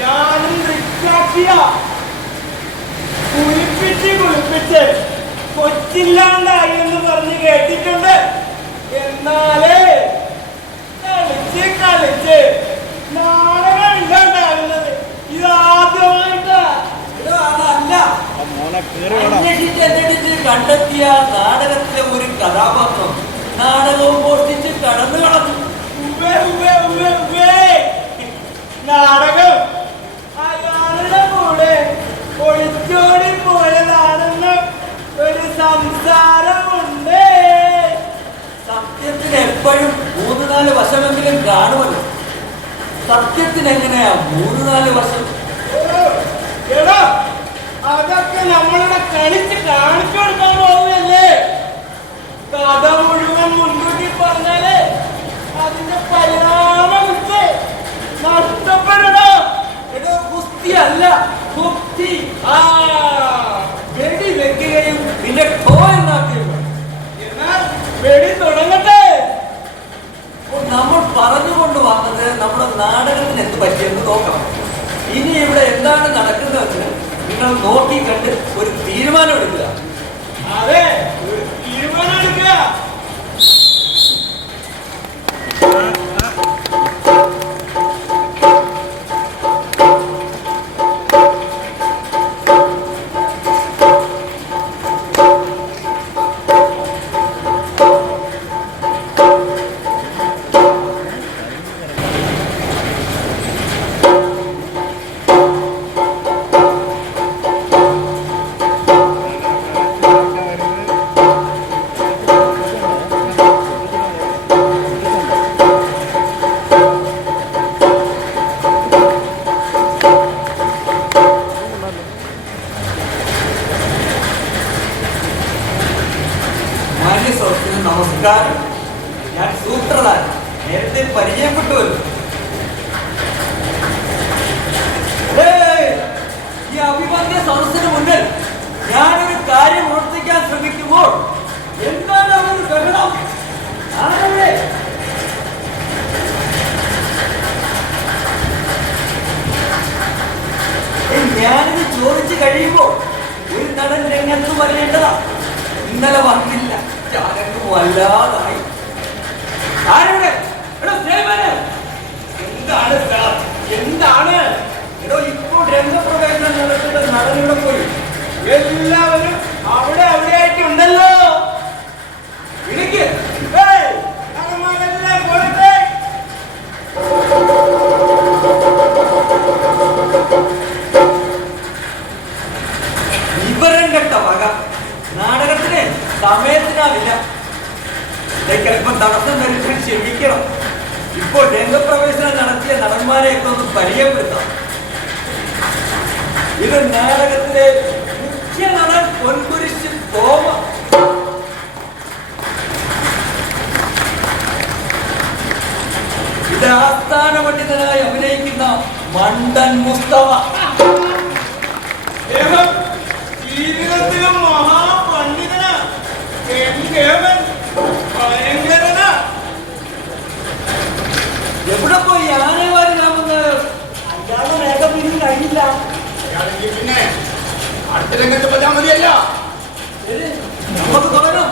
ഞാനും ദൃക്സാക്ഷിയാ കുളിപ്പിച്ച് കുളിപ്പിച്ച് കൊച്ചില്ലാണ്ടായി എന്ന് പറഞ്ഞ് കേട്ടിട്ടുണ്ട്. എന്നാലേ കളിച്ച് കളിച്ച് നാടകം ഇല്ലാണ്ടാകുന്നത് ഇത് അതല്ല. അന്വേഷിച്ച് അന്വേഷിച്ച് കണ്ടെത്തിയ നാടകത്തിലെ ഒരു കഥാപാത്രം നാടകവും മോഷ്ടിച്ച് കടന്നു കളഞ്ഞു നാടകം കാണിച്ചു കൊടുക്കാൻ പോകുന്നല്ലേ. കഥ മുഴുവൻ മുൻകൂട്ടി പറഞ്ഞാലേ അതിന്റെ പരിണാമം നഷ്ടപ്പെടണോ ഇത് കുസ്തി അല്ല കുസ്തി ആ വെടി വെക്കുകയും നിന്റെ ഠോ എന്നാക്കുകയും എന്നാൽ വെടി തുടങ്ങട്ടെ. നമ്മൾ പറഞ്ഞുകൊണ്ട് വന്നത് നമ്മുടെ നാടകത്തിന് എന്ത് പറ്റിയെന്ന് നോക്കണം. ഇനി ഇവിടെ എന്താണ് നടക്കുന്നതെന്ന് നിങ്ങൾ നോക്കി കണ്ട് ഒരു തീരുമാനം എടുക്കുക അതെ ഒരു തീരുമാനം എടുക്കുക നാടകത്തിന് സമയത്തിനാവില്ല ചിലപ്പം തടസ്സം വരുത്താൻ ക്ഷമിക്കണം ഇപ്പോൾ രംഗപ്രവേശനം നടത്തിയ നടന്മാരെയൊക്കെ ഒന്ന് പരിചയപ്പെടുത്താം. ഇത് നാടകത്തിലെ മുഖ്യ നടൻ പൊൻകുരിശ് തോമ. ഇത് ആസ്ഥാന പണ്ഡിതനായി അഭിനയിക്കുന്ന മണ്ടൻ എവിടെ പോയി ആനവാരി നാമെന്ന് അല്ലാതെ വേഗം പിടിച്ച് കഴിഞ്ഞില്ല പിന്നെ അടുത്ത രംഗത്ത് പോയാൽ മതിയല്ല നമുക്ക് തുടങ്ങാം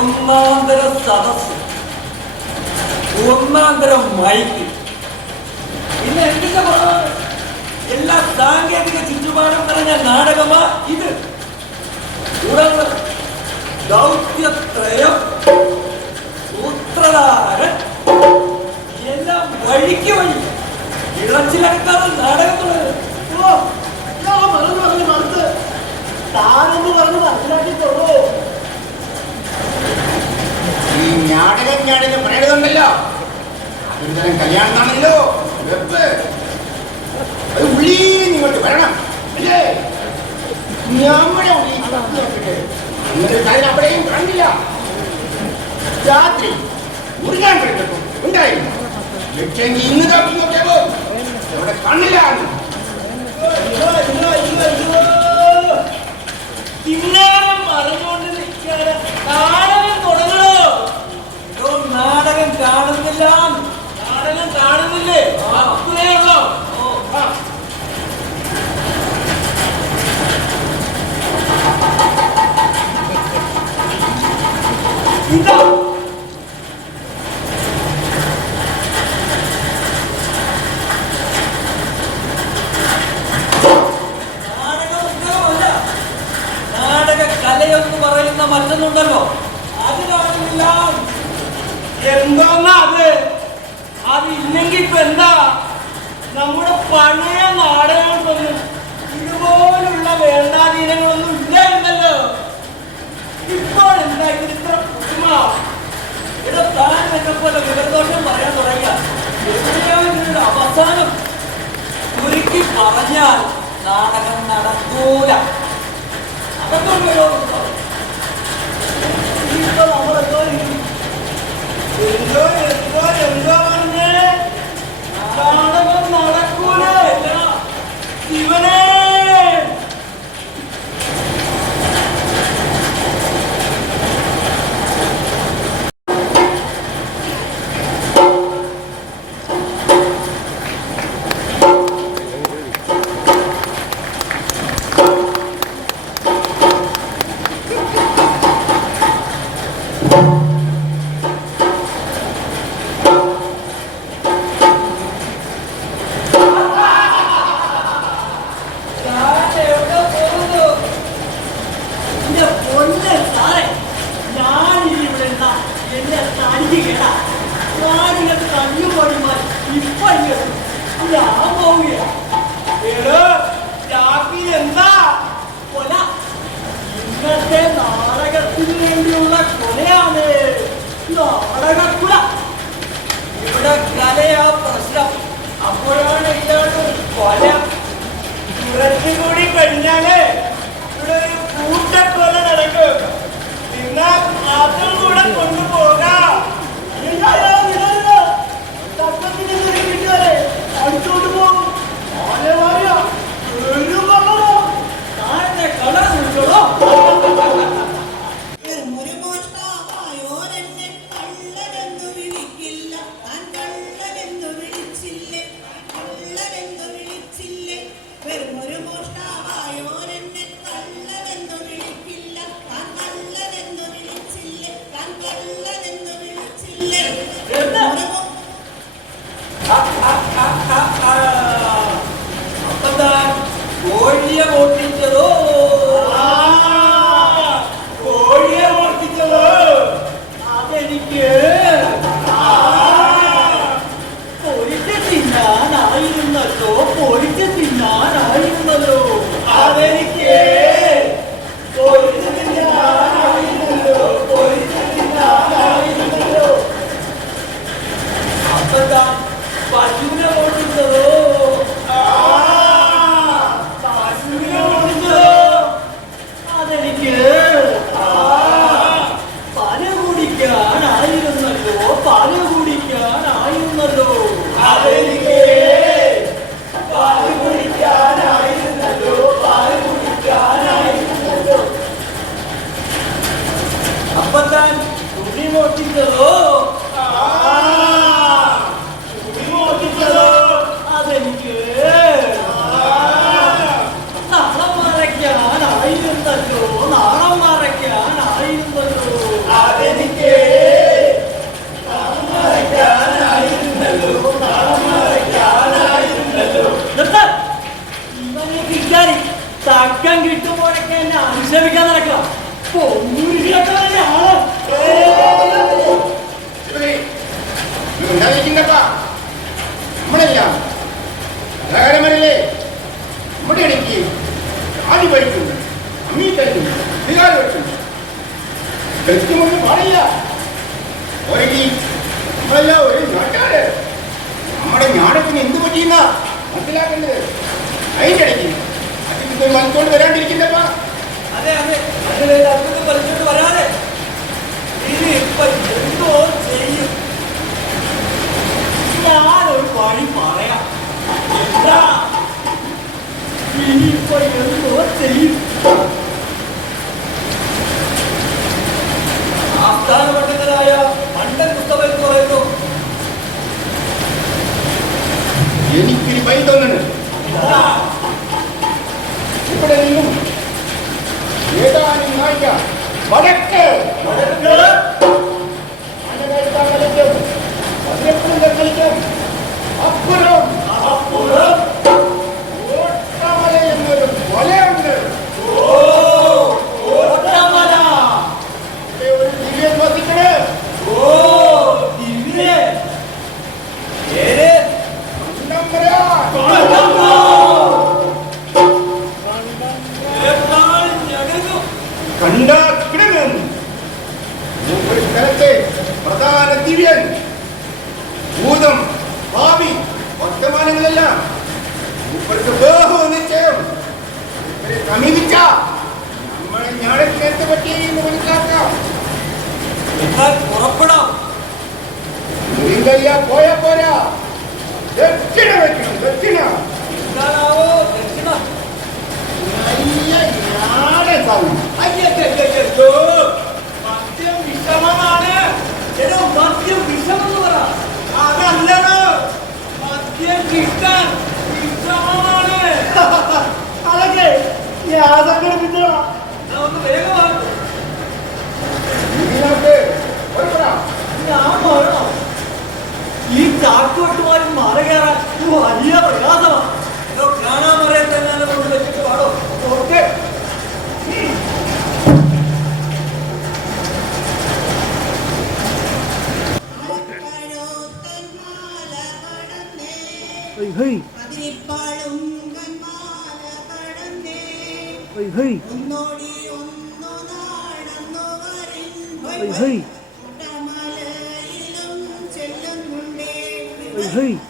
ഒന്നാം തരം സദസ് ഒന്നാന്തര തരം മൈക്ക്. പിന്നെ എന്തിന്റെ എല്ലാ സാങ്കേതിക ചുറ്റുപാടും പറഞ്ഞ നാടകമാ ഇത്. കൂടാതെ ദൗത്യത്രയം സൂത്രധാരൻ എല്ലാം വഴിക്ക് വഴി ഇളച്ചിലെടുക്കാതെ നാടകം തുടങ്ങും ഓ പറഞ്ഞു പറഞ്ഞു താനൊന്ന് പറഞ്ഞ് മനസ്സിലാക്കിക്കോളൂ ഞാടകം ഞാടകം പറയണതുണ്ടല്ലോ. അതൊരു തരം കല്യാണമാണല്ലോ വെപ്പ്. അത് ഉള്ളീന്ന് ഇങ്ങോട്ട് വരണം. അല്ലേ? നമ്മുടെ ഉള്ളി അവിടെയും കണ്ടില്ല രാത്രി മുറിക്കാൻ കിടക്കും ഉണ്ടായിരുന്നു ലക്ഷ്യം ഇന്ന് കാപ്പി നോക്കിയപ്പോ അവിടെ കണ്ണില്ല അയ്യോ. പറഞ്ഞുകൊണ്ട് നിൽക്കാതെ നാടകം കാണുന്നില്ല. നാടകം കാണുന്നില്ലേ? അത്രേ ഉള്ളോ. ഇതാ. കലയെന്ന് പറയുന്ന മറ്റൊന്നുണ്ടല്ലോ. അത് കാണുന്നില്ല. എന്തോന്നാ അത്? അത് ഇല്ലെങ്കിൽ ഇപ്പൊ എന്താ? നമ്മുടെ പഴയ നാടകങ്ങൾക്കൊന്നും ഇതുപോലുള്ള വേണ്ടാതീനങ്ങളൊന്നും ഇല്ലായിരുന്നല്ലോ ഇപ്പോൾ എന്താ ഇത്ര പുതുമ? ഇവിടെ താൻ എന്നെ വിവരദോഷം പറയാൻ തുടങ്ങിയ. എവിടെയോ ഇതിന്റെ അവസാനം ചുരുക്കി പറഞ്ഞാൽ നാടകം നടക്കൂല. അതൊക്കെ ഇപ്പൊ നമ്മളെന്തോ ചെയ്യും? എന്തോ എന്തോ എന്തോ പറഞ്ഞേ നാടകം നടക്കൂല ഇവനെ കഴിഞ്ഞാൽ ഇവിടെ ഒരു കൂട്ടക്കൊല നടക്കും. പിന്നെ അതും കൂടെ കൊണ്ടുപോകാം. അടിച്ചോണ്ട് ఓట్లించారు കളിക്കുമൊന്നും പാടില്ല ഒരടി നമ്മളല്ല ഒരു നാട്ടാര് നമ്മുടെ ഞാടത്തിന് എന്ത് പറ്റിയെന്ന മനസ്സിലാക്കേണ്ടത്? അതിന്റെ ഇടയ്ക്ക് അതിന് മനസ്സോട് വരാണ്ടിരിക്കുന്നപ്പാ അതെ അതെ. അതിലെ അർത്ഥത്തിൽ പഠിച്ചിട്ട് വരാതെ. ഇനി ഇപ്പൊ എന്തോ ചെയ്യും. ഞാനൊരു പണി പറയാം. ഇനിയിപ്പോ എന്തോ ചെയ്യും. ആസ്ഥാന പണ്ഡിതനായ മണ്ടൻ പുസ്തകം എന്ന് പറയുന്നു എനിക്കൊരു ഭയം തോന്നുന്നു എന്താ ഇവിടെ നിന്നും ഏതാനും നായിക വടക്ക് കളിക്കും മുരിങ്കയ്യ പോയ പോരാ. ദക്ഷിണ വെക്കണം ദക്ഷിണ. മദ്യം വിഷമമാണ്. മദ്യം വിഷമെന്ന് പറ. അതല്ലടോ. മദ്യം കിട്ടാൻ വിഷമമാണ്. അതൊക്കെ എന്നാ ഒന്ന് വേഗമാണ് ഞാൻ പറയണോ ചാക്കുവട്ടുമാരും മല കയറാൻ വലിയ പ്രയാസമാണ്. കാണാൻ തന്നെ കൊണ്ട് വെച്ചിട്ട് പാടോ? ഓക്കെ. മലക്കരോത്തൻ മാല കടന്നേ ഹൈ Rui.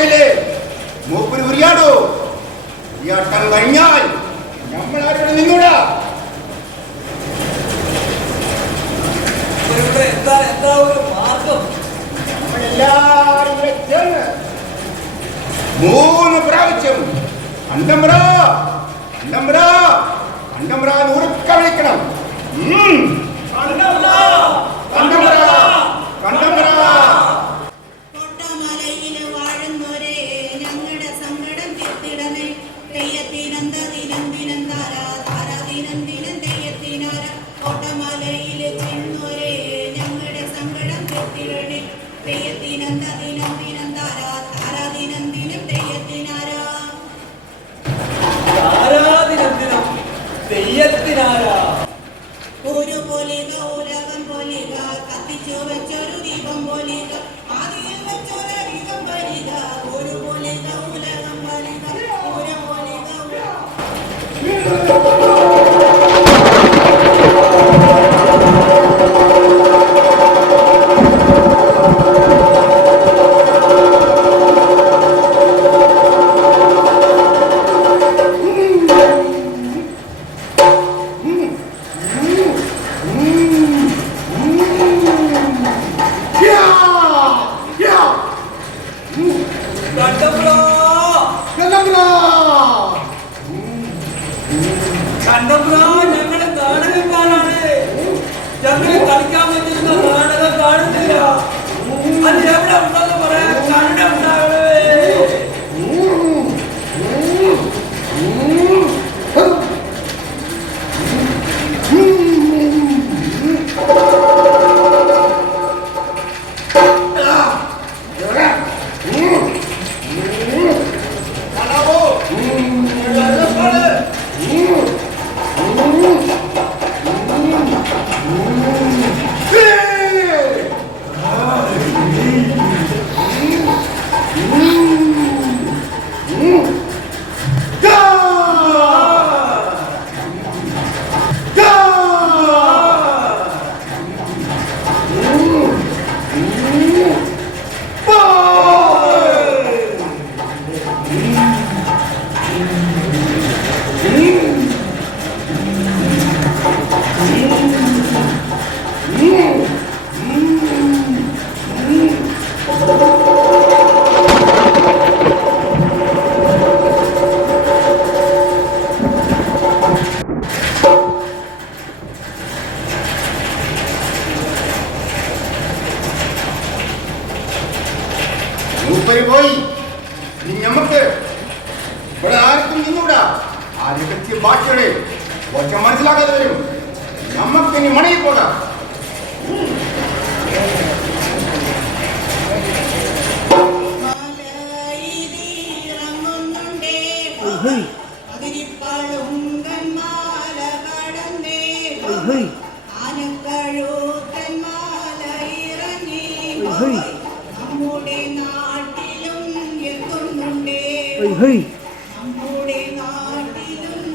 പാറ്റയിൽ മൂപ്പര് ഉരിയാടോ? ഉരിയാട്ടം കഴിഞ്ഞാൽ നമ്മൾ ആരോട് നിന്നൂടാ എന്താ എന്താ ഒരു മാർഗം? നമ്മളെല്ലാരും ഇവിടെ ചേർന്ന് മൂന്ന് പ്രാവശ്യം അണ്ടംബ്ര അണ്ടംബ്ര അണ്ടംബ്ര ഉറക്ക വിളിക്കണം. ഉം. കണ്ടംബ്ര തെയ്യത്തിനാര? പോയി. നമുക്ക് ഇവിടെ ആർക്കും നിന്നൂടാ. ആ രഹസ്യ ഭാഷയുടെ ഒച്ച മനസ്സിലാക്കാതെ വരും. നമുക്ക് ഇനി മണയിൽ പോകാം മലയിലിറങ്ങുന്നുണ്ടേ നമ്മുടെ നാട്ടിലും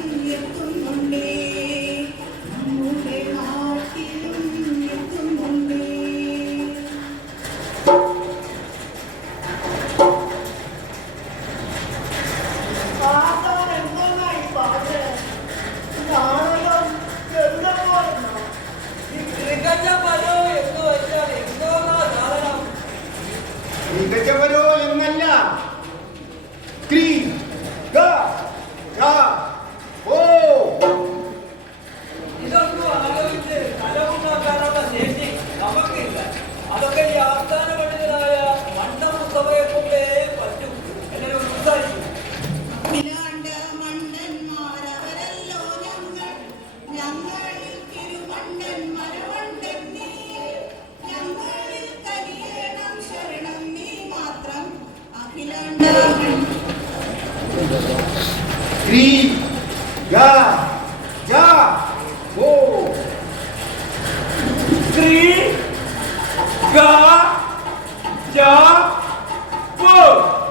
Ya, ya, go. Three, ga, ja, go.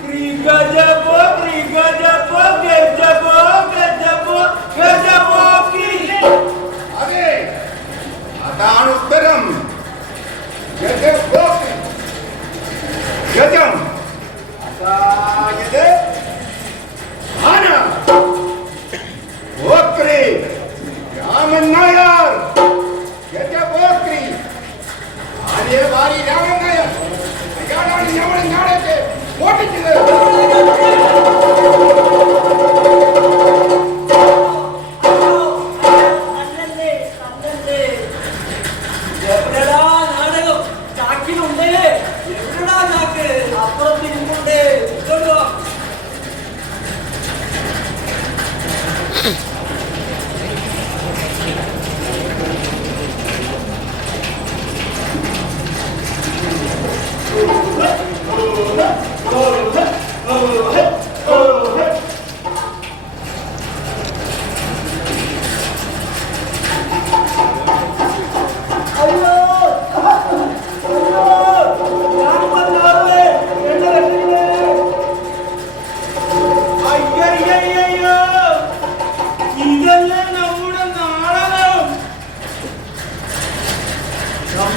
Kriga jabo, kriga jabo, ger jabo, ger jabo, ger jabo, kriga. अरे, अदान उत्तरम, यदे वोक, यजम, अदा यदे, आना. போக்ரி ராமன் நாயார். எட்ட போக்ரி ஆரிய வாரி ராமன் நாயார். யாராவது எவனை நாடகத்தை ஓட்டிச்சு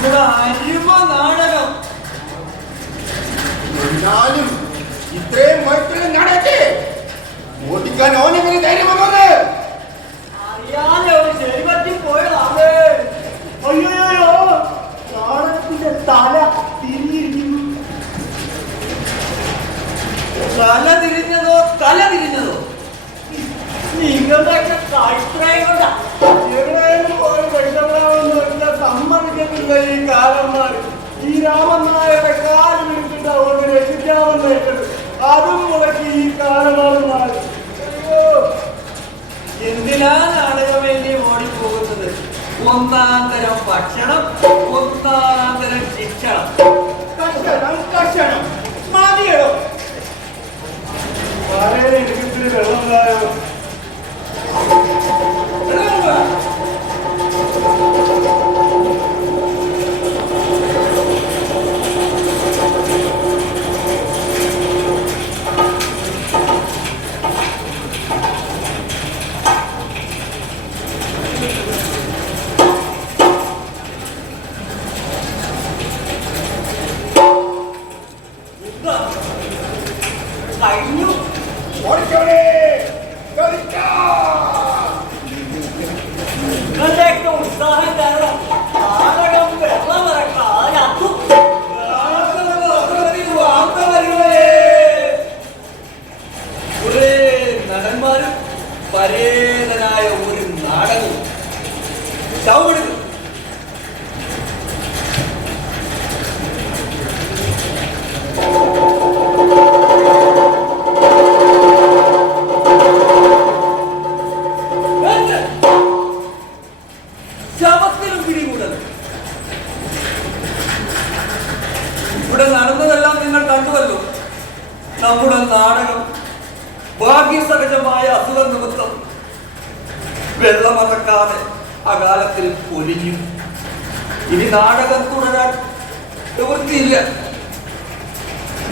അരിമ നാടകം. എന്നാലും ഇത്രയും മൈത്രി നടത്തി ഓടിക്കാൻ ഓനെങ്ങനെ ധൈര്യം വന്നത്? അറിയാതെ ഒരു ശരിപറ്റി പോയതാണേ അയ്യോയ്യോ, നാടകത്തിന്റെ തല തിരിഞ്ഞിരിക്കുന്നു. തല തിരിഞ്ഞതോ തല തിരിഞ്ഞതോ? നിങ്ങളുടെയൊക്കെ അഭിപ്രായം സമ്മതിക്കത്തില്ല ഈ കാലന്മാർ ഈ രാമനായരുടെ കാൽ പിടിച്ചിട്ട് അവർക്ക് രക്ഷിക്കാമെന്ന് അതും മുടക്കി ഈ കാലമാണ് മാറി എന്തിനാ നാടകവേണ്ടി ഓടിപ്പോകുന്നത്? ഒന്നാം തരം ഭക്ഷണം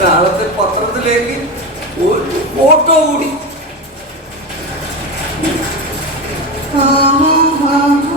നാളത്തെ പത്രത്തിലേക്ക് ഒരു ഫോട്ടോ കൂടി. ആ.